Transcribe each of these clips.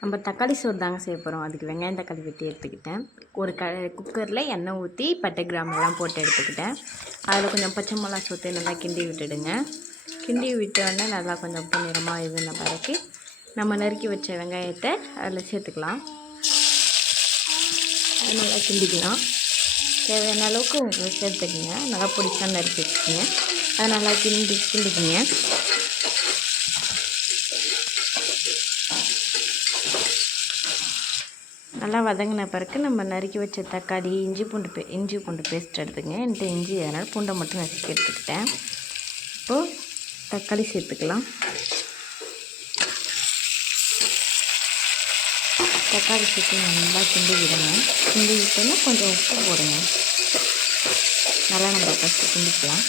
நம்ம தக்காளி சோறு தாங்க செய்ய போகிறோம். அதுக்கு வெங்காயம் தக்காளி வெட்டி எடுத்துக்கிட்டேன். ஒரு குக்கரில் எண்ணெய் ஊற்றி பட்டை கிராமெல்லாம் போட்டு எடுத்துக்கிட்டேன். அதில் கொஞ்சம் பச்சை மிளகா சேர்த்து நல்லா கிண்டி விட்டுடுங்க. கிண்டி விட்டோடனே நல்லா கொஞ்சம் பொன்னிறமாக இதுன பிறகு நம்ம நறுக்கி வச்ச வெங்காயத்தை அதில் சேர்த்துக்கலாம். நல்லா கிண்டிக்கலாம். தேவையான அளவுக்கு உங்களுக்கு சேர்த்துக்குங்க. நல்லா பிடிச்சா நறுக்கி வச்சுக்கோங்க. அதை நல்லா கிண்டிக்கிங்க. நல்லா வதங்கின பிறகு நம்ம நறுக்கி வச்ச தக்காளி இஞ்சி பூண்டு பேஸ்ட் எடுத்துங்க. என்கிட்ட இஞ்சி அதனால் பூண்டை மட்டும் நசுக்கி எடுத்துக்கிட்டேன். இப்போது தக்காளி சேர்த்துக்கலாம். தக்காளி சேர்த்து நல்லா கிண்டி விடுங்க. கிண்டி விட்டோன்னா கொஞ்சம் உப்பு போடுங்க. நல்லா நம்ம ஃபஸ்ட்டு கிண்டிக்கலாம்.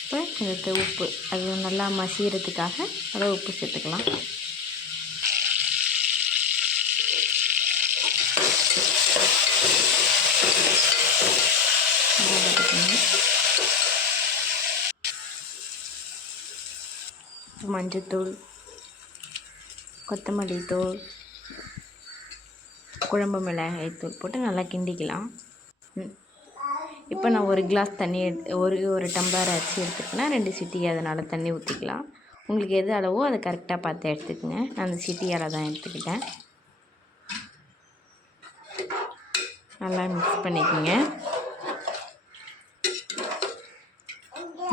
இப்போ கொஞ்சம் உப்பு அது நல்லா மசிகிறதுக்காக அதை உப்பு சேர்த்துக்கலாம். மஞ்சத்தூள், கொத்தமல்லி தூள், குழம்பு மிளகாய் தூள் போட்டு நல்லா கிண்டிக்கலாம். இப்போ நான் ஒரு கிளாஸ் தண்ணி ஒரு டம்ளர் அரிசி எடுத்துக்கினா 2 சிட்டி அதனால் தண்ணி ஊற்றிக்கலாம். உங்களுக்கு எது அளவோ அதை கரெக்டாக பார்த்து எடுத்துக்கோங்க. நான் அந்த சிட்டியால் தான் எடுத்துக்கிட்டேன். நல்லா மிக்ஸ் பண்ணிக்கோங்க.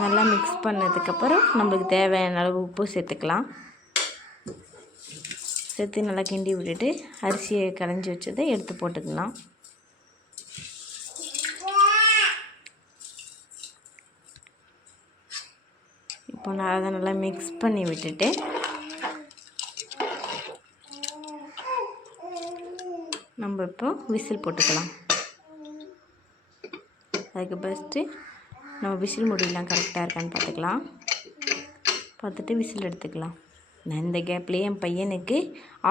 நல்லா மிக்ஸ் பண்ணதுக்கப்புறம் நம்மளுக்கு தேவையான அளவு உப்பு சேர்த்துக்கலாம். சேர்த்து நல்லா கிண்டி விட்டுட்டு அரிசியை களைஞ்சி வச்சதை எடுத்து போட்டுக்கலாம். இப்போ நான் அதை நல்லா மிக்ஸ் பண்ணி விட்டுட்டு நம்ம இப்போ விசில் போட்டுக்கலாம். அதுக்கு ஃபஸ்ட்டு நம்ம விசில் முடியலாம் கரெக்டாக இருக்கான்னு பார்த்துட்டு விசில் எடுத்துக்கலாம். நான் இந்த கேப்லேயே என் பையனுக்கு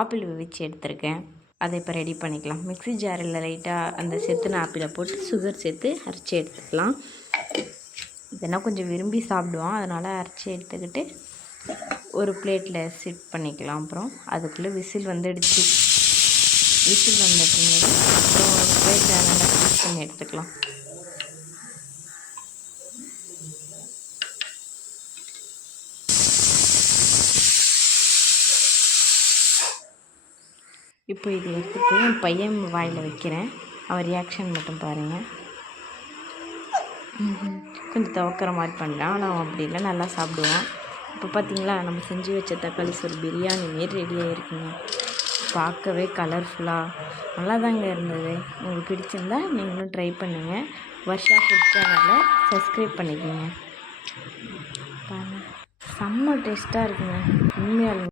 ஆப்பிள் வச்சு எடுத்திருக்கேன். அதை இப்போ ரெடி பண்ணிக்கலாம். மிக்ஸி ஜாரில் லைட்டாக அந்த செத்துன ஆப்பிளை போட்டு சுகர் சேர்த்து அரைச்சி எடுத்துக்கலாம். இதெல்லாம் கொஞ்சம் விரும்பி சாப்பிடுவான். அதனால் அரைச்சி எடுத்துக்கிட்டு ஒரு பிளேட்டில் செட் பண்ணிக்கலாம். அப்புறம் அதுக்குள்ளே விசில் வந்துடுச்சு. விசில் வந்துட்டு அப்புறம் ஒரு பிளேட்டில் நல்லா ஃபிக்ஸ் பண்ணி எடுத்துக்கலாம். இப்போ இது எடுத்துகிட்டு என் பையன் வாயில் வைக்கிறேன். அவன் ரியாக்ஷன் மட்டும் பாருங்கள். கொஞ்சம் துவக்கிற மாதிரி பண்ணலாம். ஆனால் அவன் அப்படி இல்லை, நல்லா சாப்பிடுவான். இப்போ பார்த்திங்களா, நம்ம செஞ்சு வச்ச தக்காளி சோறு பிரியாணி மாரி ரெடியாக இருக்குங்க. பார்க்கவே கலர்ஃபுல்லாக நல்லா தாங்க இருந்தது. உங்களுக்கு பிடிச்சிருந்தா நீங்களும் ட்ரை பண்ணுங்கள். வர்ஷா ஃபுட் சேனலை சப்ஸ்கிரைப் பண்ணிக்கோங்க. பாருங்கள், செம்ம டேஸ்ட்டாக இருக்குங்க உண்மையாலுமே.